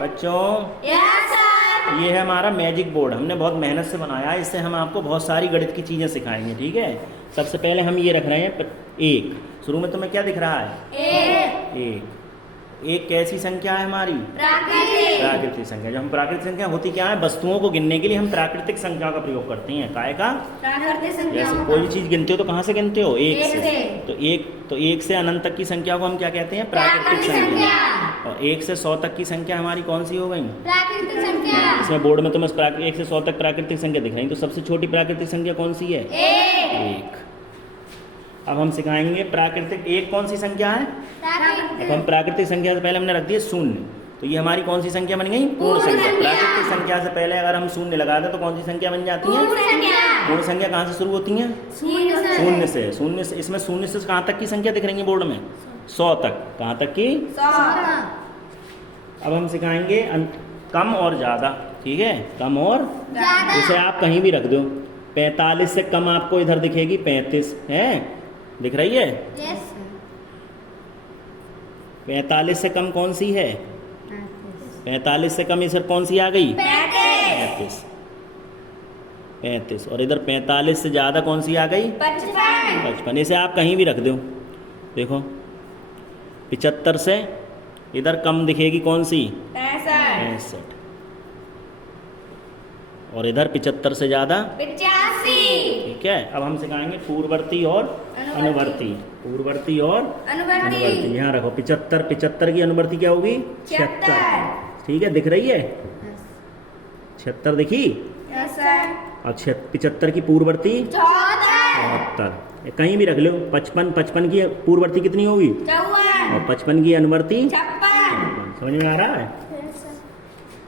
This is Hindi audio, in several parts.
बच्चों यस सर। ये है हमारा मैजिक बोर्ड, हमने बहुत मेहनत से बनाया है। इससे हम आपको बहुत सारी गणित की चीज़ें सिखाएंगे, ठीक है। सबसे पहले हम ये रख रहे हैं एक। शुरू में तुम्हें क्या दिख रहा है? एक। एक कैसी संख्या है हमारी? प्राकृतिक संख्या। जब हम प्राकृतिक संख्या होती क्या है, वस्तुओं को गिनने के लिए हम प्राकृतिक संख्या का प्रयोग करते हैं। काय का? प्राकृतिक संख्या। जैसे कोई चीज गिनते हो तो कहाँ से गिनते हो? एक से। तो एक से अनंत तक की संख्या को हम क्या कहते हैं? प्राकृतिक संख्या। और 1 से 100 तक की संख्या हमारी कौन सी हो गई? प्राकृतिक संख्या। इसमें बोर्ड में तुम्हें 1 से 100 तक प्राकृतिक संख्या दिख रही, तो सबसे छोटी प्राकृतिक संख्या कौन सी है? एक। अब हम सिखाएंगे प्राकृतिक एक कौन सी संख्या है? अब हम प्राकृतिक संख्या से पहले हमने रख दिया शून्य, तो ये हमारी कौन सी संख्या बन गई? पूर्ण संख्या। प्राकृतिक संख्या से पहले अगर हम शून्य लगा दें तो कौन सी संख्या बन जाती है? पूर्ण संख्या। कहाँ से शुरू होती है? शून्य से। शून्य से, इसमें शून्य से कहाँ तक की संख्या दिख रही है बोर्ड में? 100 तक। कहाँ तक की? 100। अब हम सिखाएंगे कम और ज़्यादा, ठीक है। कम और ज़्यादा। इसे आप कहीं भी रख दो। 45 से कम आपको इधर दिखेगी 35 है, दिख रही है? यस। 45 से कम कौन सी है? 45 से कम इधर कौन सी आ गई? 35। और इधर 45 से ज़्यादा कौन सी आ गई? 55। इसे आप कहीं भी रख दो। देखो 75 से इधर कम दिखेगी कौन सी? 65। और इधर 75 से ज़्यादा 85। ठीक है। अब हम सिखाएंगे पूर्ववर्ती और अनुवर्ती। पूर्ववर्ती और अनुवर्ती। यहाँ रखो 75 की अनुवर्ती क्या होगी? 76। ठीक है, दिख रही है? 76 दिखी? Yes sir. अब 75 की पूर्ववर्ती 74। कहीं भी रख लो। 55 की पूर्ववर्ती कितनी होगी? 54। और 55 की अनुवर्ती 56। समझ में आ रहा है?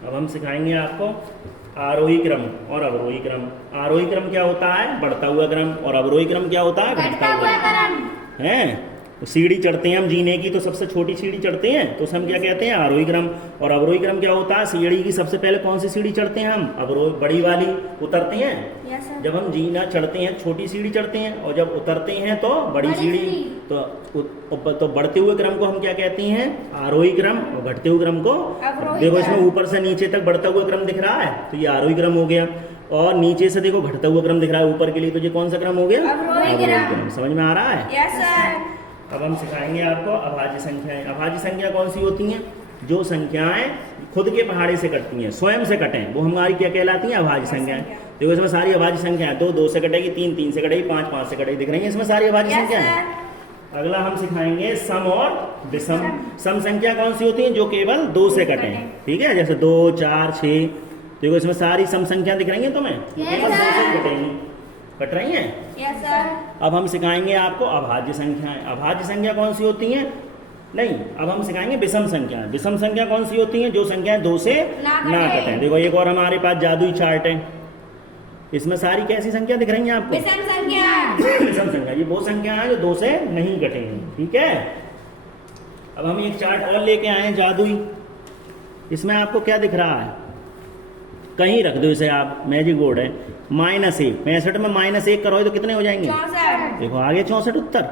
अब हम सिखाएंगे आपको आरोही क्रम और अवरोही क्रम। आरोही क्रम क्या होता है? बढ़ता हुआ क्रम। और अवरोही क्रम क्या होता है? घटता हुआ क्रम है। तो सीढ़ी चढ़ते हैं हम जीने की, तो सबसे छोटी सीढ़ी चढ़ते हैं, तो उसे हम क्या कहते हैं? आरोही क्रम। और अवरोही क्रम क्या होता है? सीढ़ी की सबसे पहले कौन सी सीढ़ी चढ़ते हैं हम? अवरोही, बड़ी वाली। उतरते हैं जब हम जीना चढ़ते हैं छोटी सीढ़ी चढ़ते हैं, और जब उतरते हैं तो बड़ी सीढ़ी। तो बढ़ते हुए क्रम को हम क्या कहते हैं? आरोही क्रम। और घटते हुए क्रम को देखो, इसमें ऊपर से नीचे तक बढ़ता हुआ क्रम दिख रहा है, तो ये आरोही क्रम हो गया। और नीचे से देखो घटता हुआ क्रम दिख रहा है ऊपर के लिए, तो ये कौन सा क्रम हो गया? अवरोही क्रम। समझ में आ रहा है? Yes sir. अब हम सिखाएंगे आपको अभाज्य संख्याएं। अभाज्य संख्या कौन सी होती हैं? जो संख्याएं खुद के पहाड़े से कटती हैं, स्वयं से कटें, वो हमारी क्या कहलाती हैं? अभाज्य संख्याएं। देखो इसमें सारी अभाज्य संख्याएं 2 से कटेगी, 3 से कटेगी, 5 से कटेगी, दिख रही है इसमें सारी अभाज्य संख्याएं। अगला हम सिखाएंगे सम और विषम। सम संख्या कौन सी होती है? जो केवल 2 से कटें, ठीक है। जैसे 2, 4, 6। देखो इसमें सारी सम संख्या दिख रही है तुम्हें, केवल 2 से कटेंगी, कट रही हैं? Yes sir. अब हम सिखाएंगे आपको अभाज्य संख्याएं। अभाज्य संख्या कौन सी होती हैं? नहीं, अब हम सिखाएंगे विषम संख्याएं। विषम संख्या कौन सी होती हैं? जो संख्याएं 2 से ना कटें। देखो एक और हमारे पास जादुई चार्ट है, इसमें सारी कैसी संख्या दिख रही हैं आपको? विषम संख्या। विषम संख्या। ये वो संख्या है जो 2 से नहीं कटेंगी, ठीक है। अब हम एक चार्ट और लेके आए हैं जादुई। इसमें आपको क्या दिख रहा है? कहीं रख दो इसे आप, मैजिक बोर्ड है। -1। 65 में -1 करोगे तो कितने हो जाएंगे? 64। देखो आगे 64 उत्तर।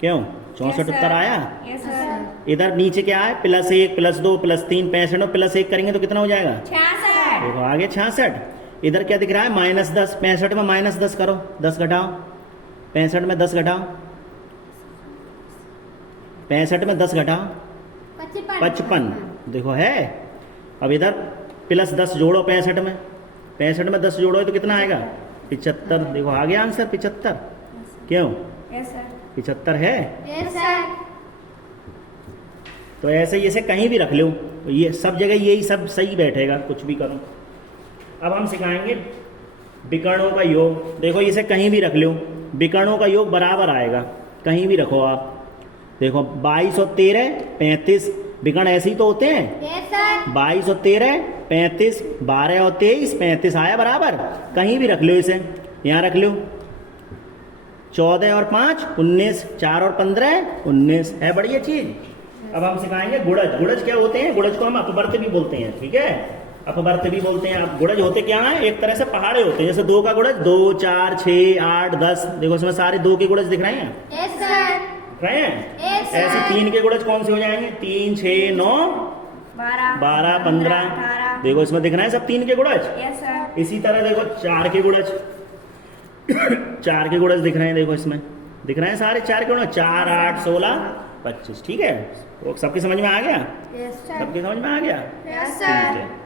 क्यों 64 उत्तर आया? Yes sir. इधर नीचे क्या है? +1, +2, +3, 65 में +1 करेंगे तो कितना हो जाएगा? 66। देखो आगे 66। इधर क्या दिख रहा है? -10। 65 में -10 करो, 10 घटाओ। 65 में 10 घटाओ, 65 में 10 घटाओ 55। देखो है। अब इधर +10 जोड़ो 65 में, 65 में 10 जोड़ो तो कितना आएगा? 75। देखो आ गया आंसर 75। क्यों? Yes sir. 75 है। Yes sir. तो ऐसे ही इसे कहीं भी रख लो, ये सब जगह यही सब सही बैठेगा, कुछ भी करो। अब हम सिखाएंगे विकर्णों का योग। देखो इसे कहीं भी रख लो, विकर्णों का योग बराबर आएगा, कहीं भी रखो आप। देखो 22 और 13 35 विकर्ण ऐसे ही तो होते हैं। Yes sir. 22 और 13 35, 12 और 23 35 आया बराबर। कहीं भी रख लो इसे, यहाँ रख लो। 14 और 5 19, 4 और 15 19 है, बढ़िया चीज। अब हम सिखाएंगे गुणज। गुणज क्या होते हैं? गुणज को हम अपवर्त भी बोलते हैं, ठीक है। अपवर्त भी बोलते हैं। अब गुणज होते क्या है? एक तरह से पहाड़े होते हैं। जैसे 2 का गुणज 2, 4, 6, 8, 10। देखो इसमें सारे 2 के गुणज दिख रहे हैं, यस सर। दिख रहे हैं। Yes sir. ऐसे 3 के गुणज कौन से हो जाएंगे? 3, 6, 9, 12, 15। देखो इसमें दिख रहे हैं सब 3 के गुणज। Yes sir. इसी तरह देखो 4 के गुणज 4 के गुणज दिख रहे हैं, देखो इसमें दिख रहे हैं सारे 4 के गुणज, 4, 8, 16, 25। ठीक है, तो सबकी समझ में आ गया? Yes sir. सबकी समझ में आ गया? यस ठीक है।